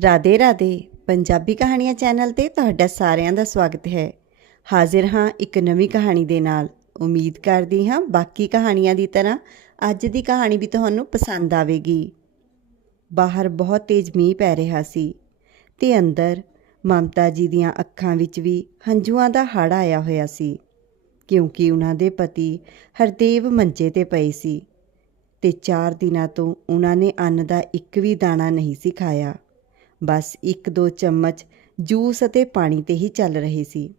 ਰਾਦੇ ਰਾਦੇ ਪੰਜਾਬੀ ਕਹਾਣੀਆਂ ਚੈਨਲ ਤੇ ਤੁਹਾਡਾ ਸਾਰਿਆਂ ਦਾ ਸਵਾਗਤ ਹੈ। ਹਾਜ਼ਰ ਹਾਂ ਇੱਕ ਨਵੀਂ ਕਹਾਣੀ ਦੇ ਨਾਲ। ਉਮੀਦ ਕਰਦੀ ਹਾਂ ਬਾਕੀ ਕਹਾਣੀਆਂ ਦੀ ਤਰ੍ਹਾਂ ਅੱਜ ਦੀ ਕਹਾਣੀ ਵੀ ਤੁਹਾਨੂੰ ਪਸੰਦ ਆਵੇਗੀ। ਬਾਹਰ ਬਹੁਤ ਤੇਜ਼ ਮੀਂਹ ਪੈ ਰਿਹਾ ਸੀ ਤੇ ਅੰਦਰ ਮਮਤਾ ਜੀ ਦੀਆਂ ਅੱਖਾਂ ਵਿੱਚ ਵੀ ਹੰਝੂਆਂ ਦਾ ਹੜ ਆਇਆ ਹੋਇਆ ਸੀ, ਕਿਉਂਕਿ ਉਹਨਾਂ ਦੇ ਪਤੀ ਹਰਦੇਵ ਮੰਜੇ ਤੇ ਪਏ ਸੀ ਤੇ 4 ਦਿਨਾਂ ਤੋਂ ਉਹਨਾਂ ਨੇ ਅੰਨ ਦਾ ਇੱਕ ਵੀ ਦਾਣਾ ਨਹੀਂ ਸੀ ਖਾਇਆ। ਬਸ ਇੱਕ ਦੋ ਚਮਚ ਜੂਸ ਅਤੇ ਪਾਣੀ ਤੇ ਹੀ ਚੱਲ ਰਹੇ ਸੀ।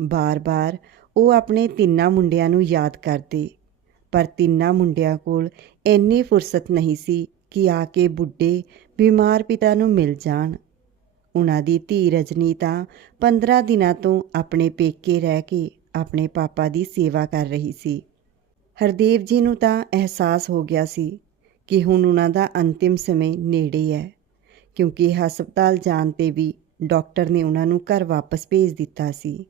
ਬਾਰ-ਬਾਰ ਉਹ ਆਪਣੇ ਤਿੰਨਾਂ ਮੁੰਡਿਆਂ ਨੂੰ ਯਾਦ ਕਰਦੇ। ਪਰ ਤਿੰਨਾਂ ਮੁੰਡਿਆਂ ਕੋਲ ਇੰਨੀ ਫੁਰਸਤ ਨਹੀਂ ਸੀ ਕਿ ਆ ਕੇ ਬੁੱਢੇ ਬਿਮਾਰ ਪਿਤਾ ਨੂੰ ਮਿਲ ਜਾਣ। ਉਹਨਾਂ ਦੀ ਧੀ ਰਜਨੀ ਤਾਂ 15 ਦਿਨਾਂ ਤੋਂ ਆਪਣੇ ਪੇਕੇ ਰਹਿ ਕੇ ਆਪਣੇ ਪਾਪਾ ਦੀ ਸੇਵਾ ਕਰ ਰਹੀ ਸੀ। ਹਰਦੇਵ ਜੀ ਨੂੰ ਤਾਂ ਅਹਿਸਾਸ ਹੋ ਗਿਆ ਸੀ ਕਿ ਹੁਣ ਉਹਨਾਂ ਦਾ ਅੰਤਿਮ ਸਮੇਂ ਨੇੜੇ ਹੈ। ਕਿਉਂਕਿ ਹਸਪਤਾਲ ਜਾਣ ਤੇ ਵੀ ਡਾਕਟਰ ਨੇ ਉਹਨਾਂ ਨੂੰ ਘਰ ਵਾਪਸ ਭੇਜ ਦਿੱਤਾ ਸੀ।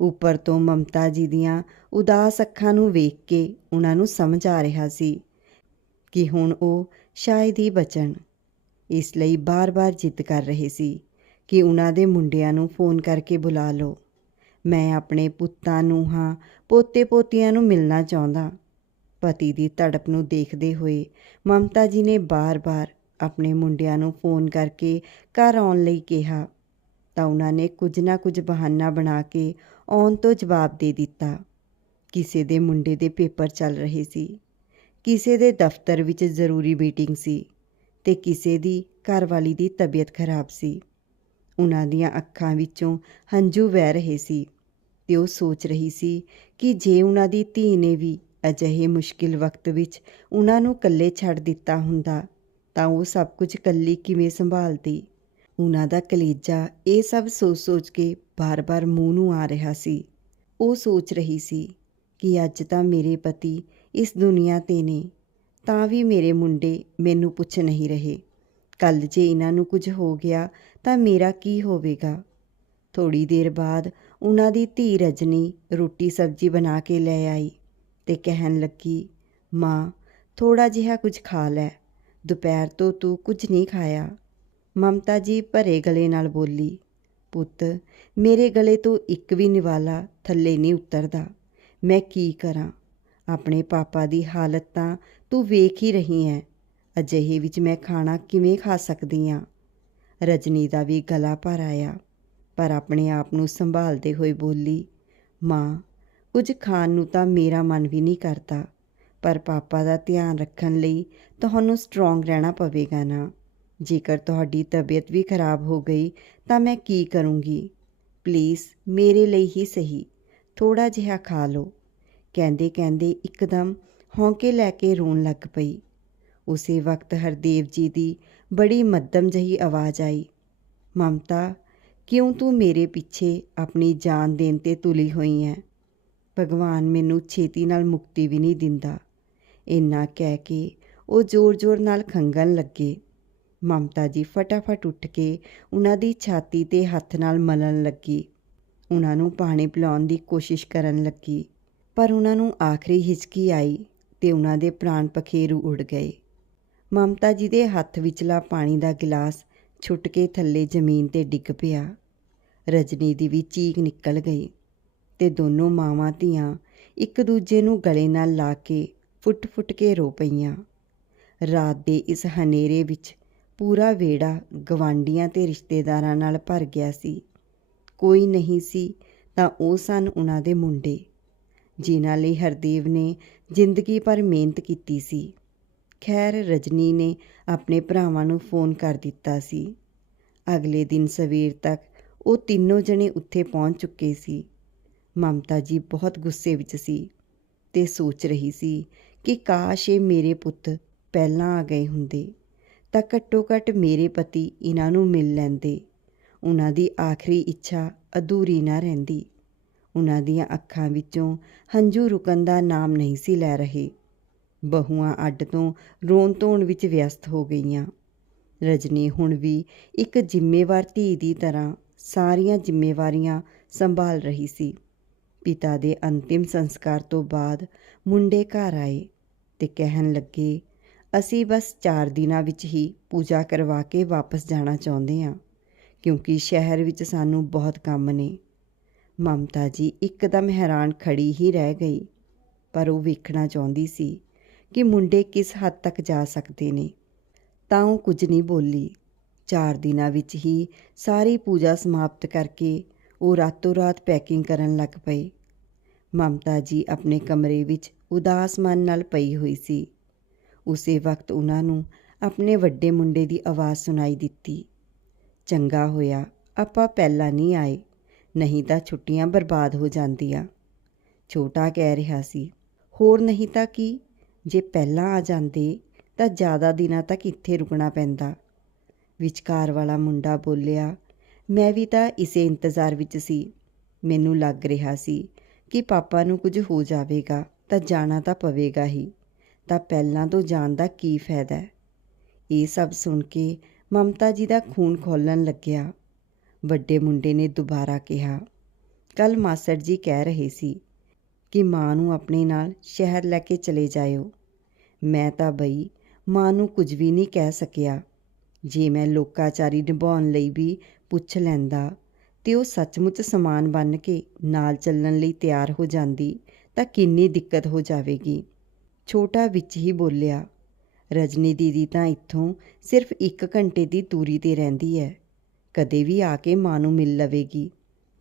ਉੱਪਰ ਤੋਂ ਮਮਤਾ ਜੀ ਦੀਆਂ ਉਦਾਸ ਅੱਖਾਂ ਨੂੰ ਵੇਖ ਕੇ ਉਹਨਾਂ ਨੂੰ ਸਮਝ ਆ ਰਿਹਾ ਸੀ ਕਿ ਹੁਣ ਉਹ ਸ਼ਾਇਦ ਹੀ ਬਚਣ। ਇਸ ਲਈ ਬਾਰ-ਬਾਰ ਜਿੱਦ ਕਰ ਰਹੇ ਸੀ ਕਿ ਉਹਨਾਂ ਦੇ ਮੁੰਡਿਆਂ ਨੂੰ ਫੋਨ ਕਰਕੇ ਬੁਲਾ ਲਓ। ਮੈਂ ਆਪਣੇ ਪੁੱਤਾਂ ਨੂੰ ਹਾਂ ਪੋਤੇ ਪੋਤੀਆਂ ਨੂੰ ਮਿਲਣਾ ਚਾਹੁੰਦਾ। ਪਤੀ ਦੀ ਤੜਪ ਨੂੰ ਦੇਖਦੇ ਹੋਏ ਮਮਤਾ ਜੀ ਨੇ ਬਾਰ-ਬਾਰ ਆਪਣੇ ਮੁੰਡਿਆਂ ਨੂੰ ਫੋਨ ਕਰਕੇ ਘਰ ਆਉਣ ਲਈ ਕਿਹਾ। ਤਾਂ ਉਹਨਾਂ ਨੇ ਕੁਝ ਨਾ ਕੁਝ ਬਹਾਨਾ ਬਣਾ ਕੇ ਆਉਣ ਤੋਂ ਜਵਾਬ ਦੇ ਦਿੱਤਾ। ਕਿਸੇ ਦੇ ਮੁੰਡੇ ਦੇ ਪੇਪਰ ਚੱਲ ਰਹੇ ਸੀ। ਕਿਸੇ ਦੇ ਦਫ਼ਤਰ ਵਿੱਚ ਜ਼ਰੂਰੀ ਮੀਟਿੰਗ ਸੀ ਤੇ ਕਿਸੇ ਦੀ ਘਰਵਾਲੀ ਦੀ ਤਬੀਅਤ ਖਰਾਬ ਸੀ। ਉਹਨਾਂ ਦੀਆਂ ਅੱਖਾਂ ਵਿੱਚੋਂ ਹੰਝੂ ਵਹਿ ਰਹੇ ਸੀ ਤੇ ਉਹ ਸੋਚ ਰਹੀ ਸੀ ਕਿ ਜੇ ਉਹਨਾਂ ਦੀ ਧੀ ਨੇ ਵੀ ਅਜਿਹੇ ਮੁਸ਼ਕਿਲ ਵਕਤ ਵਿੱਚ ਉਹਨਾਂ ਨੂੰ ਇਕੱਲੇ ਛੱਡ ਦਿੱਤਾ ਹੁੰਦਾ ਤਾਂ ਉਹ ਸਭ ਕੁਝ ਇਕੱਲੀ ਕਿਵੇਂ ਸੰਭਾਲਦੀ? ਉਹਨਾਂ ਦਾ ਕਲੇਜਾ ਇਹ ਸਭ ਸੋਚ-ਸੋਚ ਕੇ ਬਾਰ-ਬਾਰ ਮੂੰਹ ਨੂੰ ਆ ਰਿਹਾ ਸੀ। ਉਹ ਸੋਚ ਰਹੀ ਸੀ ਕਿ ਅੱਜ ਤਾਂ ਮੇਰੇ ਪਤੀ ਇਸ ਦੁਨੀਆ ਤੇ ਨੇ, ਤਾਂ ਵੀ ਮੇਰੇ ਮੁੰਡੇ ਮੈਨੂੰ ਪੁੱਛ ਨਹੀਂ ਰਹੇ। ਕੱਲ ਜੇ ਇਹਨਾਂ ਨੂੰ ਕੁਝ ਹੋ ਗਿਆ ਤਾਂ ਮੇਰਾ ਕੀ ਹੋਵੇਗਾ? ਥੋੜੀ ਦੇਰ ਬਾਅਦ ਉਹਨਾਂ ਦੀ ਧੀ ਰਜਨੀ ਰੋਟੀ ਸਬਜ਼ੀ ਬਣਾ ਕੇ ਲੈ ਆਈ ਤੇ ਕਹਿਣ ਲੱਗੀ, ਮਾਂ ਥੋੜਾ ਜਿਹਾ ਕੁਝ ਖਾ ਲੈ। ਦੁਪਹਿਰ ਤੋਂ ਤੂੰ ਕੁਝ ਨਹੀਂ ਖਾਇਆ। ਮਮਤਾ ਜੀ ਭਰੇ ਗਲੇ ਨਾਲ ਬੋਲੀ, ਪੁੱਤ, ਮੇਰੇ ਗਲੇ ਤੋਂ ਇੱਕ ਵੀ ਨਿਵਾਲਾ ਥੱਲੇ ਨਹੀਂ ਉਤਰਦਾ। ਮੈਂ ਕੀ ਕਰਾਂ? ਆਪਣੇ ਪਾਪਾ ਦੀ ਹਾਲਤ ਤਾਂ ਤੂੰ ਵੇਖ ਹੀ ਰਹੀ ਹੈ। ਅਜਿਹੇ ਵਿੱਚ ਮੈਂ ਖਾਣਾ ਕਿਵੇਂ ਖਾ ਸਕਦੀ ਹਾਂ ਰਜਨੀ ਦਾ ਵੀ ਗਲਾ ਭਰ ਆਇਆ, ਪਰ ਆਪਣੇ ਆਪ ਨੂੰ ਸੰਭਾਲਦੇ ਹੋਏ ਬੋਲੀ, ਮਾਂ, ਕੁਝ ਖਾਣ ਨੂੰ ਤਾਂ ਮੇਰਾ ਮਨ ਵੀ ਨਹੀਂ ਕਰਦਾ। ਪਰ ਪਾਪਾ ਦਾ ਧਿਆਨ ਰੱਖਣ ਲਈ ਤੁਹਾਨੂੰ ਸਟਰੋਂਗ ਰਹਿਣਾ ਪਵੇਗਾ ਨਾ। ਜੇਕਰ ਤੁਹਾਡੀ ਤਬੀਅਤ ਵੀ ਖਰਾਬ ਹੋ ਗਈ, ਤਾਂ ਮੈਂ ਕੀ ਕਰੂੰਗੀ? ਪਲੀਜ਼ ਮੇਰੇ ਲਈ ਹੀ ਸਹੀ। ਥੋੜਾ ਜਿਹਾ ਖਾ ਲਓ। ਕਹਿੰਦੇ ਕਹਿੰਦੇ ਇੱਕਦਮ ਹੌਂਕੇ ਲੈ ਕੇ ਰੋਣ ਲੱਗ ਪਈ। ਉਸੇ ਵਕਤ ਹਰਦੇਵ ਜੀ ਦੀ ਬੜੀ ਮੱਧਮ ਜਹੀ ਆਵਾਜ਼ ਆਈ। ਮਮਤਾ, ਕਿਉਂ ਤੂੰ ਮੇਰੇ ਪਿੱਛੇ ਆਪਣੀ ਜਾਨ ਦੇਣ ਤੇ ਤੁਲੀ ਹੋਈ ਹੈ ਭਗਵਾਨ ਮੈਨੂੰ ਛੇਤੀ ਨਾਲ ਮੁਕਤੀ ਵੀ ਨਹੀਂ ਦਿੰਦਾ। ਇੰਨਾ ਕਹਿ ਕੇ ਉਹ ਜ਼ੋਰ-ਜ਼ੋਰ ਨਾਲ ਖੰਗਣ ਲੱਗੇ। ਮਮਤਾ ਜੀ ਫਟਾਫਟ ਉੱਠ ਕੇ ਉਹਨਾਂ ਦੀ ਛਾਤੀ ਤੇ ਹੱਥ ਨਾਲ ਮਲਣ ਲੱਗੀ। ਉਹਨਾਂ ਨੂੰ ਪਾਣੀ ਪਿਲਾਉਣ ਦੀ ਕੋਸ਼ਿਸ਼ ਕਰਨ ਲੱਗੀ। ਪਰ ਉਹਨਾਂ ਨੂੰ ਆਖਰੀ ਹਿਚਕੀ ਆਈ ਤੇ ਉਹਨਾਂ ਦੇ ਪ੍ਰਾਣ ਪਖੇਰੂ ਉੱਡ ਗਏ। ਮਮਤਾ ਜੀ ਦੇ ਹੱਥ ਵਿਚਲਾ ਪਾਣੀ ਦਾ ਗਿਲਾਸ ਛੁੱਟ ਕੇ ਥੱਲੇ ਜ਼ਮੀਨ ਤੇ ਡਿੱਗ ਪਿਆ। ਰਜਨੀ ਦੀ ਵੀ ਚੀਕ ਨਿਕਲ ਗਈ ਤੇ ਦੋਨੋਂ ਮਾਵਾਂ ਧੀਆਂ ਇੱਕ ਦੂਜੇ ਨੂੰ ਗਲੇ ਨਾਲ ਲਾ ਕੇ ਫੁੱਟ-ਫੁੱਟ ਕੇ ਰੋ ਪਈਆਂ। ਰਾਤ ਦੇ ਇਸ ਹਨੇਰੇ ਵਿੱਚ ਪੂਰਾ ਵੇੜਾ ਗਵਾਂਡੀਆਂ ਤੇ ਰਿਸ਼ਤੇਦਾਰਾਂ ਨਾਲ ਭਰ ਗਿਆ ਸੀ। ਕੋਈ ਨਹੀਂ ਸੀ ਤਾਂ ਉਹ ਸਨ ਉਹਨਾਂ ਦੇ ਮੁੰਡੇ, ਜਿਨ੍ਹਾਂ ਲਈ ਹਰਦੇਵ ਨੇ ਜ਼ਿੰਦਗੀ ਭਰ ਮਿਹਨਤ ਕੀਤੀ ਸੀ। ਖੈਰ, ਰਜਨੀ ਨੇ ਆਪਣੇ ਭਰਾਵਾਂ ਨੂੰ ਫੋਨ ਕਰ ਦਿੱਤਾ ਸੀ। ਅਗਲੇ ਦਿਨ ਸਵੇਰ ਤੱਕ ਉਹ ਤਿੰਨੋਂ ਜਣੇ ਉੱਥੇ ਪਹੁੰਚ ਚੁੱਕੇ ਸੀ। ਮਮਤਾ ਜੀ ਬਹੁਤ ਗੁੱਸੇ ਵਿੱਚ ਸੀ ਤੇ ਸੋਚ ਰਹੀ ਸੀ ਕਿ ਕਾਸ਼ ਇਹ ਮੇਰੇ ਪੁੱਤ ਪਹਿਲਾਂ ਆ ਗਏ ਹੁੰਦੇ ਤਾਂ ਘੱਟੋ ਘੱਟ ਮੇਰੇ ਪਤੀ ਇਹਨਾਂ ਨੂੰ ਮਿਲ ਲੈਂਦੇ। ਉਹਨਾਂ ਦੀ ਆਖਰੀ ਇੱਛਾ ਅਧੂਰੀ ਨਾ ਰਹਿੰਦੀ। ਉਹਨਾਂ ਦੀਆਂ ਅੱਖਾਂ ਵਿੱਚੋਂ ਹੰਝੂ ਰੁਕਣ ਦਾ ਨਾਮ ਨਹੀਂ ਸੀ ਲੈ ਰਹੇ। ਬਹੂਆਂ ਅੱਡ ਤੋਂ ਰੋਣ ਧੋਣ ਵਿੱਚ ਵਿਅਸਤ ਹੋ ਗਈਆਂ। ਰਜਨੀ ਹੁਣ ਵੀ ਇੱਕ ਜ਼ਿੰਮੇਵਾਰ ਧੀ ਦੀ ਤਰ੍ਹਾਂ ਸਾਰੀਆਂ ਜ਼ਿੰਮੇਵਾਰੀਆਂ ਸੰਭਾਲ ਰਹੀ ਸੀ। ਪਿਤਾ ਦੇ ਅੰਤਿਮ ਸੰਸਕਾਰ ਤੋਂ ਬਾਅਦ ਮੁੰਡੇ ਘਰ ਆਏ। ਤੇ ਕਹਿਣ ਲੱਗੇ, ਅਸੀਂ ਬਸ 4 ਦਿਨਾਂ ਵਿੱਚ ਹੀ ਪੂਜਾ ਕਰਵਾ ਕੇ ਵਾਪਸ ਜਾਣਾ ਚਾਹੁੰਦੇ ਹਾਂ, ਕਿਉਂਕਿ ਸ਼ਹਿਰ ਵਿੱਚ ਸਾਨੂੰ ਬਹੁਤ ਕੰਮ ਨੇ। ਮਮਤਾ ਜੀ ਇੱਕਦਮ ਹੈਰਾਨ ਖੜੀ ਹੀ ਰਹਿ ਗਈ, ਪਰ ਉਹ ਵੇਖਣਾ ਚਾਹੁੰਦੀ ਸੀ ਕਿ ਮੁੰਡੇ ਕਿਸ ਹੱਦ ਤੱਕ ਜਾ ਸਕਦੇ ਨੇ। ਤਾਂ ਉਹ ਕੁਝ ਨਹੀਂ ਬੋਲੀ। ਚਾਰ ਦਿਨਾਂ ਵਿੱਚ ਹੀ ਸਾਰੀ ਪੂਜਾ ਸਮਾਪਤ ਕਰਕੇ ਉਹ ਰਾਤੋਂ ਰਾਤ ਪੈਕਿੰਗ ਕਰਨ ਲੱਗ ਪਈ। ਮਮਤਾ ਜੀ ਆਪਣੇ ਕਮਰੇ ਵਿੱਚ ਉਦਾਸ ਮਨ ਨਾਲ ਪਈ ਹੋਈ ਸੀ। ਉਸੇ ਵਕਤ ਉਹਨਾਂ ਨੂੰ ਆਪਣੇ ਵੱਡੇ ਮੁੰਡੇ ਦੀ ਆਵਾਜ਼ ਸੁਣਾਈ ਦਿੱਤੀ। ਚੰਗਾ ਹੋਇਆ, ਆਪਾਂ ਪਹਿਲਾਂ ਨਹੀਂ ਆਏ, ਨਹੀਂ ਤਾਂ ਛੁੱਟੀਆਂ ਬਰਬਾਦ ਹੋ ਜਾਂਦੀਆਂ। ਛੋਟਾ ਕਹਿ ਰਿਹਾ ਸੀ, ਹੋਰ ਨਹੀਂ ਤਾਂ ਕੀ, ਜੇ ਪਹਿਲਾਂ ਆ ਜਾਂਦੇ ਤਾਂ ਜ਼ਿਆਦਾ ਦਿਨਾਂ ਤੱਕ ਇੱਥੇ ਰੁਕਣਾ ਪੈਂਦਾ। ਵਿਚਕਾਰ ਵਾਲਾ ਮੁੰਡਾ ਬੋਲਿਆ, ਮੈਂ ਵੀ ਤਾਂ ਇਸੇ ਇੰਤਜ਼ਾਰ ਵਿੱਚ ਸੀ। ਮੈਨੂੰ ਲੱਗ ਰਿਹਾ ਸੀ ਕਿ ਪਾਪਾ ਨੂੰ ਕੁਝ ਹੋ ਜਾਵੇਗਾ। ਤਾਂ ਜਾਣਾ ਤਾਂ ਪਵੇਗਾ ਹੀ, ਤਾਂ ਪਹਿਲਾਂ ਤੋਂ ਜਾਣ ਦਾ ਕੀ ਫਾਇਦਾ ਹੈ? ਇਹ ਸਭ ਸੁਣ ਕੇ ਮਮਤਾ ਜੀ ਦਾ ਖੂਨ ਖੋਲਣ ਲੱਗਿਆ। ਵੱਡੇ ਮੁੰਡੇ ਨੇ ਦੁਬਾਰਾ ਕਿਹਾ ਕੱਲ ਮਾਸਟਰ ਜੀ ਕਹਿ ਰਹੇ ਸੀ ਕਿ ਮਾਂ ਨੂੰ ਆਪਣੇ ਨਾਲ ਸ਼ਹਿਰ ਲੈ ਕੇ ਚਲੇ ਜਾਇਓ। ਮੈਂ ਤਾਂ ਬਈ ਮਾਂ ਨੂੰ ਕੁਝ ਵੀ ਨਹੀਂ ਕਹਿ ਸਕਿਆ। ਜੇ ਮੈਂ ਲੋਕਾਚਾਰੀ ਨਿਭਾਉਣ ਲਈ ਵੀ ਪੁੱਛ ਲੈਂਦਾ ਤੇ ਉਹ ਸੱਚਮੁੱਚ ਸਮਾਨ ਬਣ ਕੇ ਨਾਲ ਚੱਲਣ ਲਈ ਤਿਆਰ ਹੋ ਜਾਂਦੀ ਤਾਂ ਕਿੰਨੀ ਦਿੱਕਤ ਹੋ ਜਾਵੇਗੀ। ਛੋਟਾ ਵਿੱਚ ਹੀ ਬੋਲਿਆ, ਰਜਨੀ ਦੀਦੀ ਤਾਂ ਇੱਥੋਂ ਸਿਰਫ 1 ਘੰਟੇ ਦੀ ਦੂਰੀ ਤੇ ਰਹਿੰਦੀ ਹੈ ਕਦੇ ਵੀ ਆ ਕੇ ਮਾਂ ਨੂੰ ਮਿਲ ਲਵੇਗੀ।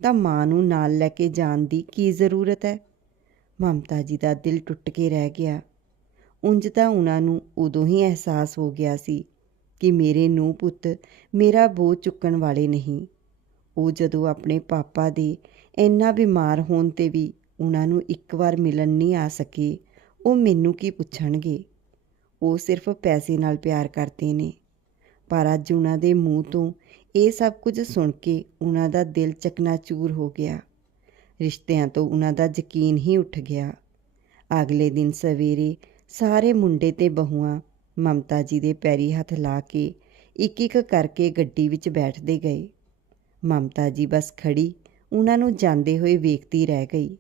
ਤਾਂ ਮਾਂ ਨੂੰ ਨਾਲ ਲੈ ਕੇ ਜਾਣ ਦੀ ਕੀ ਜ਼ਰੂਰਤ ਹੈ ਮਮਤਾ ਜੀ ਦਾ ਦਿਲ ਟੁੱਟ ਕੇ ਰਹਿ ਗਿਆ। ਉਂਝ ਤਾਂ ਉਹਨਾਂ ਨੂੰ ਉਦੋਂ ਹੀ ਅਹਿਸਾਸ ਹੋ ਗਿਆ ਸੀ ਕਿ ਮੇਰੇ ਨੂੰ ਪੁੱਤ ਮੇਰਾ ਬੋਝ ਚੁੱਕਣ ਵਾਲੇ ਨਹੀਂ। ਉਹ ਜਦੋਂ ਆਪਣੇ ਪਾਪਾ ਦੇ ਇੰਨਾ ਬਿਮਾਰ ਹੋਣ ਤੇ ਵੀ ਉਹਨਾਂ ਨੂੰ ਇੱਕ ਵਾਰ ਮਿਲਣ ਨਹੀਂ ਆ ਸਕੇ, ਉਹ ਮੈਨੂੰ ਕੀ ਪੁੱਛਣਗੇ? ਉਹ ਸਿਰਫ ਪੈਸੇ ਨਾਲ ਪਿਆਰ ਕਰਦੇ ਨੇ। ਪਰ ਅੱਜ ਉਹਨਾਂ ਦੇ ਮੂੰਹ ਤੋਂ ਇਹ ਸਭ ਕੁਝ ਸੁਣ ਕੇ ਉਹਨਾਂ ਦਾ ਦਿਲ ਚਕਨਾਚੂਰ ਹੋ ਗਿਆ। ਰਿਸ਼ਤਿਆਂ ਤੋਂ ਉਹਨਾਂ ਦਾ ਯਕੀਨ ਹੀ ਉੱਠ ਗਿਆ। ਅਗਲੇ ਦਿਨ ਸਵੇਰੇ ਸਾਰੇ ਮੁੰਡੇ ਤੇ ਬਹੂਆਂ ਮਮਤਾ ਜੀ ਦੇ ਪੈਰੀ ਹੱਥ ਲਾ ਕੇ ਇੱਕ ਇੱਕ ਕਰਕੇ ਗੱਡੀ ਵਿੱਚ ਬੈਠਦੇ ਗਏ। ਮਮਤਾ ਜੀ ਬਸ ਖੜੀ ਉਹਨਾਂ ਨੂੰ ਜਾਂਦੇ ਹੋਏ ਵੇਖਦੀ ਰਹਿ ਗਈ।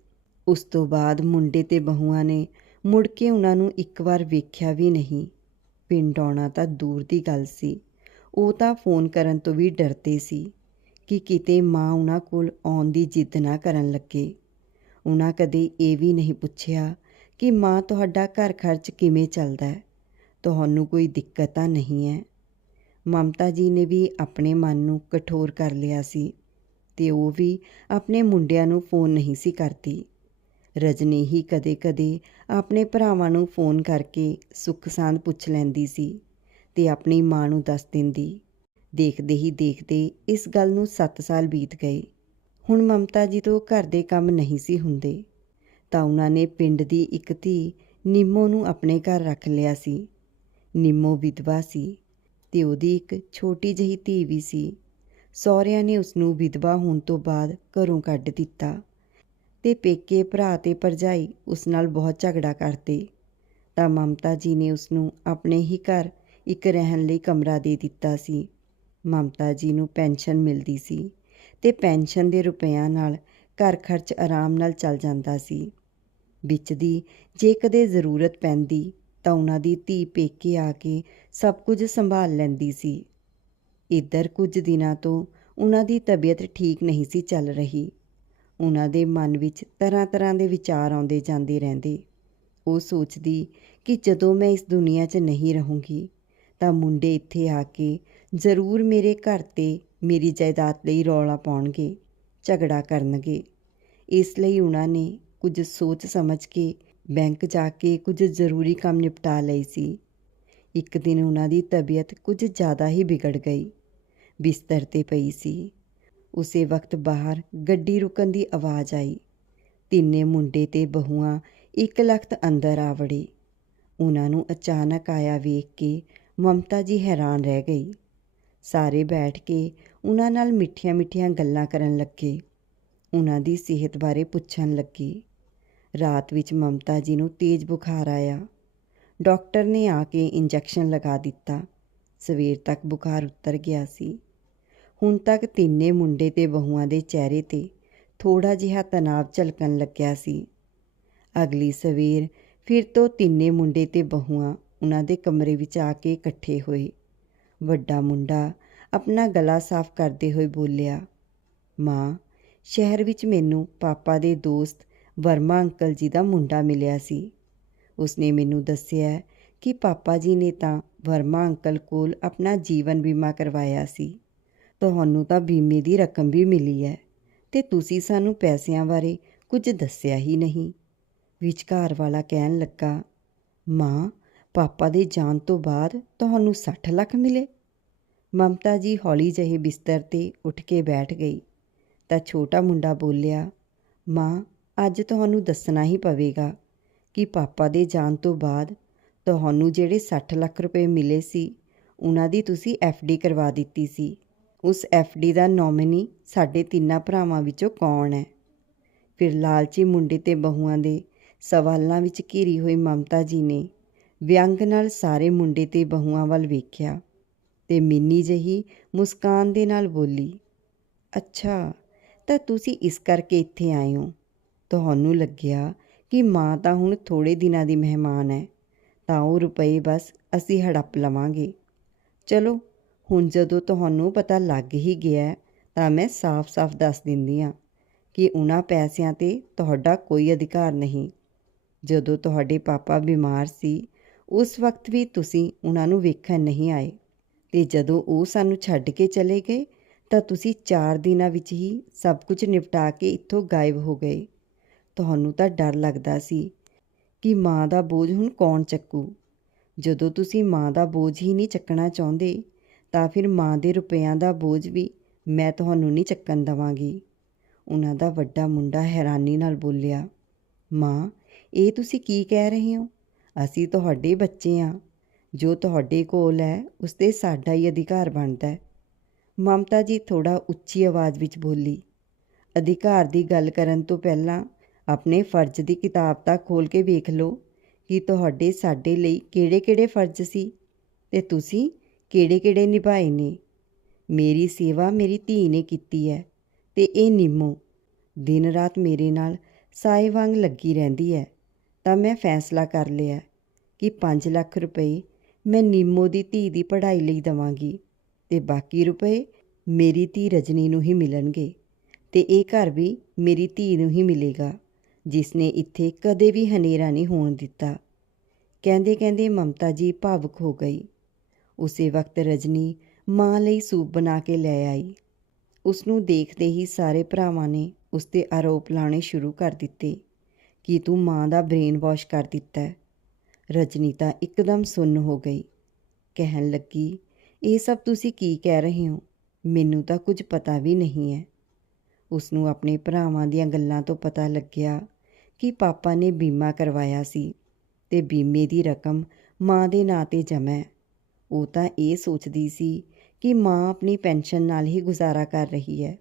ਉਸ ਤੋਂ ਬਾਅਦ ਮੁੰਡੇ ਤੇ ਬਹੂਆਂ ਨੇ ਮੁੜ ਕੇ ਉਹਨਾਂ ਨੂੰ ਇੱਕ ਵਾਰ ਵੇਖਿਆ ਵੀ ਨਹੀਂ। ਪਿੰਡ ਆਉਣਾ ਤਾਂ ਦੂਰ ਦੀ ਗੱਲ ਸੀ। ਉਹ ਤਾਂ ਫੋਨ ਕਰਨ ਤੋਂ ਵੀ ਡਰਦੇ ਸੀ ਕਿ ਕਿਤੇ ਮਾਂ ਉਹਨਾਂ ਕੋਲ ਆਉਣ ਦੀ ਜਿੱਦ ਨਾ ਕਰਨ ਲੱਗੇ। ਉਹਨਾਂ ਕਦੇ ਇਹ ਵੀ ਨਹੀਂ ਪੁੱਛਿਆ ਕਿ ਮਾਂ ਤੁਹਾਡਾ ਘਰ ਖਰਚ ਕਿਵੇਂ ਚੱਲਦਾ ਹੈ? ਤੁਹਾਨੂੰ ਕੋਈ ਦਿੱਕਤ ਤਾਂ ਨਹੀਂ ਹੈ? ਮਮਤਾ ਜੀ ਨੇ ਵੀ ਆਪਣੇ ਮਨ ਨੂੰ ਕਠੋਰ ਕਰ ਲਿਆ ਸੀ ਤੇ ਉਹ ਵੀ ਆਪਣੇ ਮੁੰਡਿਆਂ ਨੂੰ ਫੋਨ ਨਹੀਂ ਸੀ ਕਰਦੀ। ਰਜਨੀ ਹੀ ਕਦੇ-ਕਦੇ ਆਪਣੇ ਭਰਾਵਾਂ ਨੂੰ ਫੋਨ ਕਰਕੇ ਸੁੱਖ ਸਾਂਦ ਪੁੱਛ ਲੈਂਦੀ ਸੀ ਤੇ ਆਪਣੀ ਮਾਂ ਨੂੰ ਦੱਸ ਦਿੰਦੀ। ਦੇਖਦੇ ਹੀ ਦੇਖਦੇ ਇਸ ਗੱਲ ਨੂੰ 7 ਸਾਲ ਬੀਤ ਗਏ। ਹੁਣ ਮਮਤਾ ਜੀ ਤੋਂ ਘਰ ਦੇ ਕੰਮ ਨਹੀਂ ਸੀ ਹੁੰਦੇ, ਤਾਂ ਉਹਨਾਂ ਨੇ ਪਿੰਡ ਦੀ ਇੱਕ ਧੀ ਨਿੰਮੋ ਨੂੰ ਆਪਣੇ ਘਰ ਰੱਖ ਲਿਆ ਸੀ। ਨਿੰਮੋ ਵਿਧਵਾ ਸੀ ਤੇ ਉਹਦੀ ਇੱਕ ਛੋਟੀ ਜਿਹੀ ਧੀ ਵੀ ਸੀ। ਸਹੁਰਿਆਂ ਨੇ ਉਸ ਨੂੰ ਵਿਧਵਾ ਹੋਣ ਤੋਂ ਬਾਅਦ ਘਰੋਂ ਕੱਢ ਦਿੱਤਾ। ਤੇ ਪੇਕੇ ਭਰਾ ਤੇ ਭਰਜਾਈ ਉਸ ਨਾਲ ਬਹੁਤ ਝਗੜਾ ਕਰਦੇ। ਤਾਂ ਮਮਤਾ ਜੀ ਨੇ ਉਸ ਨੂੰ ਆਪਣੇ ਹੀ ਘਰ ਇੱਕ ਰਹਿਣ ਲਈ ਕਮਰਾ ਦੇ ਦਿੱਤਾ ਸੀ। ਮਮਤਾ ਜੀ ਨੂੰ ਪੈਨਸ਼ਨ ਮਿਲਦੀ ਸੀ ਤੇ ਪੈਨਸ਼ਨ ਦੇ ਰੁਪਿਆਂ ਨਾਲ ਘਰ ਖਰਚ ਆਰਾਮ ਨਾਲ ਚੱਲ ਜਾਂਦਾ ਸੀ। ਵਿੱਚ ਦੀ ਜੇ ਕਦੇ ਜ਼ਰੂਰਤ ਪੈਂਦੀ ਤਾਂ ਉਹਨਾਂ ਦੀ ਧੀ ਪੇਕੇ ਆ ਕੇ ਸਭ ਕੁਝ ਸੰਭਾਲ ਲੈਂਦੀ ਸੀ। ਇੱਧਰ ਕੁਝ ਦਿਨਾਂ ਤੋਂ ਉਹਨਾਂ ਦੀ ਤਬੀਅਤ ਠੀਕ ਨਹੀਂ ਸੀ ਚੱਲ ਰਹੀ। ਉਹਨਾਂ ਦੇ ਮਨ ਵਿੱਚ ਤਰ੍ਹਾਂ ਤਰ੍ਹਾਂ ਦੇ ਵਿਚਾਰ ਆਉਂਦੇ ਜਾਂਦੇ ਰਹਿੰਦੇ। ਉਹ ਸੋਚਦੀ ਕਿ ਜਦੋਂ ਮੈਂ ਇਸ ਦੁਨੀਆ 'ਚ ਨਹੀਂ ਰਹੂੰਗੀ, ਤਾਂ ਮੁੰਡੇ ਇੱਥੇ ਆ ਕੇ ਜ਼ਰੂਰ ਮੇਰੇ ਘਰ ਤੇ ਮੇਰੀ ਜਾਇਦਾਦ ਲਈ ਰੌਲਾ ਪਾਉਣਗੇ, ਝਗੜਾ ਕਰਨਗੇ। ਇਸ ਲਈ ਉਹਨਾਂ ਨੇ ਕੁਝ ਸੋਚ ਸਮਝ ਕੇ ਬੈਂਕ ਜਾ ਕੇ ਕੁਝ ਜ਼ਰੂਰੀ ਕੰਮ ਨਿਪਟਾ ਲਈ ਸੀ। ਇੱਕ ਦਿਨ ਉਹਨਾਂ ਦੀ ਤਬੀਅਤ ਕੁਝ ਜ਼ਿਆਦਾ ਹੀ ਵਿਗੜ ਗਈ, ਬਿਸਤਰ ਤੇ ਪਈ ਸੀ। ਉਸੇ ਵਕਤ ਬਾਹਰ ਗੱਡੀ ਰੁਕਣ ਦੀ ਆਵਾਜ਼ ਆਈ। ਤਿੰਨੇ ਮੁੰਡੇ ਤੇ ਬਹੂਆਂ ਇੱਕ ਲਖਤ ਅੰਦਰ ਆ ਵੜੇ। ਉਹਨਾਂ ਨੂੰ ਅਚਾਨਕ ਆਇਆ ਵੇਖ ਕੇ ਮਮਤਾ ਜੀ ਹੈਰਾਨ ਰਹਿ ਗਈ। ਸਾਰੇ ਬੈਠ ਕੇ ਉਹਨਾਂ ਨਾਲ ਮਿੱਠੀਆਂ-ਮਿੱਠੀਆਂ ਗੱਲਾਂ ਕਰਨ ਲੱਗੇ। ਉਹਨਾਂ ਦੀ ਸਿਹਤ ਬਾਰੇ ਪੁੱਛਣ ਲੱਗੀ। ਰਾਤ ਵਿੱਚ ਮਮਤਾ ਜੀ ਨੂੰ ਤੇਜ਼ ਬੁਖਾਰ ਆਇਆ। ਡਾਕਟਰ ਨੇ ਆ ਕੇ ਇੰਜੈਕਸ਼ਨ ਲਗਾ ਦਿੱਤਾ। ਸਵੇਰ ਤੱਕ ਬੁਖਾਰ ਉਤਰ ਗਿਆ ਸੀ। ਹੁਣ ਤੱਕ ਤਿੰਨੇ ਮੁੰਡੇ ਤੇ ਬਹੂਆਂ ਦੇ ਚਿਹਰੇ ਤੇ ਥੋੜਾ ਜਿਹਾ ਤਣਾਅ ਝਲਕਣ ਲੱਗਿਆ ਸੀ। ਅਗਲੀ ਸਵੇਰ ਫਿਰ ਤੋਂ ਤਿੰਨੇ ਮੁੰਡੇ ਤੇ ਬਹੂਆਂ ਉਹਨਾਂ ਦੇ ਕਮਰੇ ਵਿੱਚ ਆ ਕੇ ਇਕੱਠੇ ਹੋਏ। ਵੱਡਾ ਮੁੰਡਾ ਆਪਣਾ ਗਲਾ ਸਾਫ਼ ਕਰਦੇ ਹੋਏ ਬੋਲਿਆ, ਮਾਂ, ਸ਼ਹਿਰ ਵਿੱਚ ਮੈਨੂੰ ਪਾਪਾ ਦੇ ਦੋਸਤ ਵਰਮਾ ਅੰਕਲ ਜੀ ਦਾ ਮੁੰਡਾ ਮਿਲਿਆ ਸੀ। ਉਸਨੇ ਮੈਨੂੰ ਦੱਸਿਆ ਕਿ ਪਾਪਾ ਜੀ ਨੇ ਤਾਂ ਵਰਮਾ ਅੰਕਲ ਕੋਲ ਆਪਣਾ ਜੀਵਨ ਬੀਮਾ ਕਰਵਾਇਆ ਸੀ। ਤੁਹਾਨੂੰ ਤਾਂ ਬੀਮੇ ਦੀ ਰਕਮ ਵੀ ਮਿਲੀ ਹੈ ਤੇ ਤੁਸੀਂ ਸਾਨੂੰ ਪੈਸਿਆਂ ਬਾਰੇ ਕੁਝ ਦੱਸਿਆ ਹੀ ਨਹੀਂ। ਵਿਚਕਾਰ ਵਾਲਾ ਕਹਿਣ ਲੱਗਾ, ਮਾਂ, ਪਾਪਾ ਦੇ ਜਾਣ ਤੋਂ ਬਾਅਦ ਤੁਹਾਨੂੰ 60 ਲੱਖ ਮਿਲੇ? ਮਮਤਾ ਜੀ ਹੌਲੀ ਜਿਹੇ ਬਿਸਤਰ ਤੇ ਉੱਠ ਕੇ ਬੈਠ ਗਈ। ਤਾਂ ਛੋਟਾ ਮੁੰਡਾ ਬੋਲਿਆ, ਮਾਂ, ਅੱਜ ਤੁਹਾਨੂੰ ਦੱਸਣਾ ਹੀ ਪਵੇਗਾ ਕਿ ਪਾਪਾ ਦੇ ਜਾਣ ਤੋਂ ਬਾਅਦ ਤੁਹਾਨੂੰ ਜਿਹੜੇ 60 ਲੱਖ ਰੁਪਏ ਮਿਲੇ ਸੀ, ਉਹਨਾਂ ਦੀ ਤੁਸੀਂ ਡੀ ਕਰਵਾ ਦਿੱਤੀ ਸੀ। ਉਸ ਡੀ ਦਾ ਨੋਮੀਨੀ ਸਾਡੇ ਤਿੰਨਾਂ ਭਰਾਵਾਂ ਵਿੱਚੋਂ ਕੌਣ ਹੈ? ਫਿਰ ਲਾਲਚੀ ਮੁੰਡੇ ਤੇ ਬਹੂਆਂ ਦੇ ਸਵਾਲਾਂ ਵਿੱਚ ਘਿਰੀ ਹੋਈ ਮਮਤਾ ਜੀ ਨੇ ਵਿਅੰਗ ਨਾਲ ਸਾਰੇ ਮੁੰਡੇ ਤੇ ਬਹੂਆਂ ਵੱਲ ਵੇਖਿਆ ਤੇ ਮਿੰਨੀ ਜਹੀ ਮੁਸਕਾਨ ਦੇ ਨਾਲ ਬੋਲੀ, ਅੱਛਾ, ਤਾਂ ਤੁਸੀਂ ਇਸ ਕਰਕੇ ਇੱਥੇ ਆਏ ਹੋ? ਤੁਹਾਨੂੰ ਲੱਗਿਆ ਕਿ ਮਾਂ ਤਾਂ ਹੁਣ ਥੋੜੇ ਦਿਨਾਂ ਦੀ ਮਹਿਮਾਨ ਹੈ, ਤਾਂ ਉਹ ਰੁਪਏ ਬਸ ਅਸੀਂ ਹੜੱਪ ਲਵਾਂਗੇ। ਚਲੋ ਹੁਣ ਜਦੋਂ ਤੁਹਾਨੂੰ ਪਤਾ ਲੱਗ ਹੀ ਗਿਆ ਤਾਂ ਮੈਂ ਸਾਫ਼-ਸਾਫ਼ ਦੱਸ ਦਿੰਦੀ ਹਾਂ ਕਿ ਉਹਨਾਂ ਪੈਸਿਆਂ ਤੇ ਤੁਹਾਡਾ ਕੋਈ ਅਧਿਕਾਰ ਨਹੀਂ। ਜਦੋਂ ਤੁਹਾਡੇ ਪਾਪਾ ਬਿਮਾਰ ਸੀ, ਉਸ ਵਕਤ ਵੀ ਤੁਸੀਂ ਉਹਨਾਂ ਨੂੰ ਵੇਖਣ ਨਹੀਂ ਆਏ ਤੇ ਜਦੋਂ ਉਹ ਸਾਨੂੰ ਛੱਡ ਕੇ ਚਲੇ ਗਏ, ਤਾਂ ਤੁਸੀਂ 4 ਦਿਨਾਂ ਵਿੱਚ ਹੀ ਸਭ ਕੁਝ ਨਿਪਟਾ ਕੇ ਇੱਥੋਂ ਗਾਇਬ ਹੋ ਗਏ। ਤੁਹਾਨੂੰ ਤਾਂ ਡਰ ਲੱਗਦਾ ਸੀ ਕਿ ਮਾਂ ਦਾ ਬੋਝ ਹੁਣ ਕੌਣ ਚੱਕੂ। ਜਦੋਂ ਤੁਸੀਂ ਮਾਂ ਦਾ ਬੋਝ ਹੀ ਨਹੀਂ ਚੱਕਣਾ ਚਾਹੁੰਦੇ ਤਾਂ ਫਿਰ ਮਾਂ ਦੇ ਰੁਪਿਆਂ ਦਾ ਬੋਝ ਵੀ ਮੈਂ ਤੁਹਾਨੂੰ ਨਹੀਂ ਚੱਕਣ ਦਵਾਂਗੀ। ਉਹਨਾਂ ਦਾ ਵੱਡਾ ਮੁੰਡਾ ਹੈਰਾਨੀ ਨਾਲ ਬੋਲਿਆ, ਮਾਂ, ਇਹ ਤੁਸੀਂ ਕੀ ਕਹਿ ਰਹੇ ਹੋ? ਅਸੀਂ ਤੁਹਾਡੇ ਬੱਚੇ ਹਾਂ ਜੋ ਤੁਹਾਡੇ ਕੋਲ ਹੈ ਉਸ ਤੇ ਸਾਡਾ ਹੀ ਅਧਿਕਾਰ ਬਣਦਾ ਹੈ। ਮਮਤਾ ਜੀ ਥੋੜਾ ਉੱਚੀ ਆਵਾਜ਼ ਵਿੱਚ ਬੋਲੀ, ਅਧਿਕਾਰ ਦੀ ਗੱਲ ਕਰਨ ਤੋਂ ਪਹਿਲਾਂ ਆਪਣੇ ਫਰਜ਼ ਦੀ ਕਿਤਾਬ ਤਾਂ ਖੋਲ ਕੇ ਵੇਖ ਲਓ ਕਿ ਤੁਹਾਡੇ ਸਾਡੇ ਲਈ ਕਿਹੜੇ-ਕਿਹੜੇ ਫਰਜ਼ ਸੀ ਤੇ ਤੁਸੀਂ ਕਿਹੜੇ-ਕਿਹੜੇ ਨਿਭਾਏ ਨੇ? ਮੇਰੀ ਸੇਵਾ ਮੇਰੀ ਧੀ ਨੇ ਕੀਤੀ ਹੈ ਤੇ ਇਹ ਨਿੰਮੋ। ਦਿਨ ਰਾਤ ਮੇਰੇ ਨਾਲ ਸਾਏ ਵਾਂਗ ਲੱਗੀ ਰਹਿੰਦੀ ਹੈ। ਤਾਂ ਮੈਂ ਫੈਸਲਾ ਕਰ ਲਿਆ ਕਿ 5 ਲੱਖ ਰੁਪਏ ਮੈਂ ਨਿੰਮੋ ਦੀ ਧੀ ਦੀ ਪੜ੍ਹਾਈ ਲਈ ਦਵਾਂਗੀ ਤੇ ਬਾਕੀ ਰੁਪਏ ਮੇਰੀ ਧੀ ਰਜਨੀ ਨੂੰ ਹੀ ਮਿਲਣਗੇ ਤੇ ਇਹ ਘਰ ਵੀ ਮੇਰੀ ਧੀ ਨੂੰ ਹੀ ਮਿਲੇਗਾ ਜਿਸ ਨੇ ਇੱਥੇ ਕਦੇ ਵੀ ਹਨੇਰਾ ਨਹੀਂ ਹੋਣ ਦਿੱਤਾ। ਕਹਿੰਦੇ ਕਹਿੰਦੇ ਮਮਤਾ ਜੀ ਭਾਵੁਕ ਹੋ ਗਈ। ਉਸੇ ਵਕਤ ਰਜਨੀ ਮਾਂ ਲਈ ਸੂਪ ਬਣਾ ਕੇ ਲੈ ਆਈ। ਉਸ ਨੂੰ ਦੇਖਦੇ ਹੀ ਸਾਰੇ ਭਰਾਵਾਂ ਨੇ ਉਸ ਤੇ ਆਰੋਪ ਲਾਣੇ ਸ਼ੁਰੂ ਕਰ ਦਿੱਤੇ ਕਿ ਤੂੰ ਮਾਂ ਦਾ ਬ੍ਰੇਨ ਵਾਸ਼ ਕਰ ਦਿੱਤਾ। ਰਜਨੀ ਤਾਂ ਇੱਕਦਮ ਸੁੰਨ ਹੋ ਗਈ। ਕਹਿਣ ਲੱਗੀ, ਇਹ ਸਭ ਤੁਸੀਂ ਕੀ ਕਹਿ ਰਹੇ ਹੋ? ਮੈਨੂੰ ਤਾਂ ਕੁਝ ਪਤਾ ਵੀ ਨਹੀਂ ਹੈ। ਉਸ ਨੂੰ ਆਪਣੇ ਭਰਾਵਾਂ ਦੀਆਂ ਗੱਲਾਂ ਤੋਂ ਪਤਾ ਲੱਗਿਆ ਕਿ ਪਾਪਾ ਨੇ ਬੀਮਾ ਕਰਵਾਇਆ ਸੀ ਤੇ ਬੀਮੇ ਦੀ ਰਕਮ ਮਾਂ ਦੇ ਨਾਂ ਤੇ ਜਮ੍ਹਾਂ ਉਹ ਤਾਂ ਇਹ ਸੋਚਦੀ ਸੀ ਕਿ ਮਾਂ ਆਪਣੀ ਪੈਨਸ਼ਨ ਨਾਲ ਹੀ ਗੁਜ਼ਾਰਾ ਕਰ ਰਹੀ ਹੈ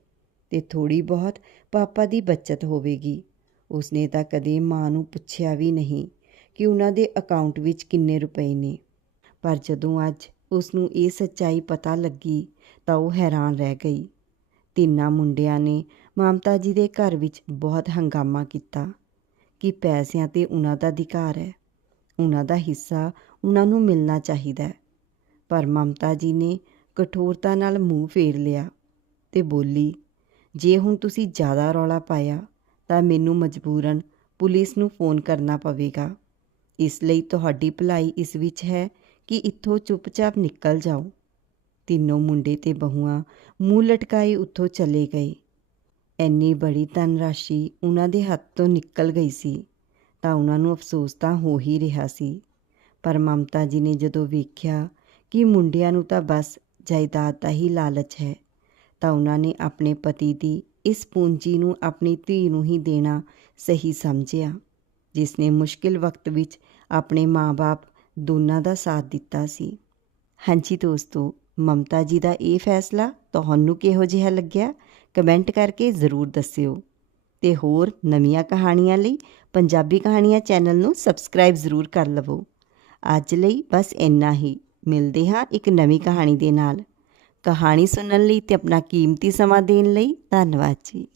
ਤੇ ਥੋੜੀ ਬਹੁਤ ਪਾਪਾ ਦੀ ਬਚਤ ਹੋਵੇਗੀ। ਉਸਨੇ ਤਾਂ ਕਦੇ ਮਾਂ ਨੂੰ ਪੁੱਛਿਆ ਵੀ ਨਹੀਂ ਕਿ ਉਹਨਾਂ ਦੇ ਅਕਾਊਂਟ ਵਿੱਚ ਕਿੰਨੇ ਰੁਪਏ ਨੇ। ਪਰ ਜਦੋਂ ਅੱਜ ਉਸ ਨੂੰ ਇਹ ਸੱਚਾਈ ਪਤਾ ਲੱਗੀ ਤਾਂ ਉਹ ਹੈਰਾਨ ਰਹਿ ਗਈ। ਤਿੰਨਾਂ ਮੁੰਡਿਆਂ ਨੇ ਮਮਤਾ ਜੀ ਦੇ ਘਰ ਵਿੱਚ ਬਹੁਤ ਹੰਗਾਮਾ ਕੀਤਾ ਕਿ ਪੈਸਿਆਂ ਤੇ ਉਹਨਾਂ ਦਾ ਅਧਿਕਾਰ ਹੈ। ਉਹਨਾਂ ਦਾ ਹਿੱਸਾ ਉਹਨਾਂ ਨੂੰ ਮਿਲਣਾ ਚਾਹੀਦਾ ਹੈ। ਪਰ ਮਮਤਾ ਜੀ ਨੇ ਕਠੋਰਤਾ ਨਾਲ ਮੂੰਹ ਫੇਰ ਲਿਆ ਤੇ ਬੋਲੀ, ਜੇ ਹੁਣ ਤੁਸੀਂ ਜ਼ਿਆਦਾ ਰੌਲਾ ਪਾਇਆ, ਤਾਂ ਮੈਨੂੰ ਮਜਬੂਰਨ ਪੁਲਿਸ ਨੂੰ ਫੋਨ ਕਰਨਾ ਪਵੇਗਾ। ਇਸ ਲਈ ਤੁਹਾਡੀ ਭਲਾਈ ਇਸ ਵਿੱਚ ਹੈ ਕਿ ਇੱਥੋਂ ਚੁੱਪਚਾਪ ਨਿਕਲ ਜਾਓ। ਤਿੰਨੋਂ ਮੁੰਡੇ ਤੇ ਬਹੂਆਂ ਮੂੰਹ ਲਟਕਾਏ ਉੱਥੋਂ ਚਲੇ ਗਏ। ਐਨੀ ਬੜੀ ਧਨ ਰਾਸ਼ੀ ਉਹਨਾਂ ਦੇ ਹੱਥ ਤੋਂ ਨਿਕਲ ਗਈ ਸੀ, ਤਾਂ ਉਹਨਾਂ ਨੂੰ ਅਫਸੋਸ ਤਾਂ ਹੋ ਹੀ ਰਿਹਾ ਸੀ। ਪਰ ਮਮਤਾ ਜੀ ਨੇ ਜਦੋਂ ਵੇਖਿਆ ਕਿ ਮੁੰਡਿਆਂ ਨੂੰ ਤਾਂ ਬਸ ਜਾਇਦਾਦ ਦਾ ਹੀ ਲਾਲਚ ਹੈ, ਤਾਂ ਉਹਨਾਂ ਨੇ ਆਪਣੇ ਪਤੀ ਦੀ ਇਸ ਪੂੰਜੀ ਨੂੰ ਆਪਣੀ ਧੀ ਨੂੰ ਹੀ ਦੇਣਾ ਸਹੀ ਸਮਝਿਆ, ਜਿਸ ਨੇ ਮੁਸ਼ਕਿਲ ਵਕਤ ਵਿੱਚ ਆਪਣੇ ਮਾਪੇ ਦੋਨਾਂ ਦਾ ਸਾਥ ਦਿੱਤਾ ਸੀ। ਹਾਂਜੀ ਦੋਸਤੋ, ਮਮਤਾ ਜੀ ਦਾ ਇਹ ਫੈਸਲਾ ਤੁਹਾਨੂੰ ਕਿਹੋ ਜਿਹਾ ਲੱਗਿਆ? ਕਮੈਂਟ ਕਰਕੇ ਜ਼ਰੂਰ ਦੱਸਿਓ। ਤੇ ਹੋਰ ਨਵੀਆਂ ਕਹਾਣੀਆਂ ਲਈ ਪੰਜਾਬੀ ਕਹਾਣੀਆਂ ਚੈਨਲ ਨੂੰ ਸਬਸਕ੍ਰਾਈਬ ਜ਼ਰੂਰ ਕਰ ਲਵੋ। ਅੱਜ ਲਈ ਬਸ ਇੰਨਾ ਹੀ। ਮਿਲਦੇ ਹਾਂ ਇੱਕ ਨਵੀਂ ਕਹਾਣੀ ਦੇ ਨਾਲ। ਕਹਾਣੀ ਸੁਣਨ ਲਈ ਤੇ ਆਪਣਾ ਕੀਮਤੀ ਸਮਾਂ ਦੇਣ ਲਈ ਧੰਨਵਾਦ ਜੀ।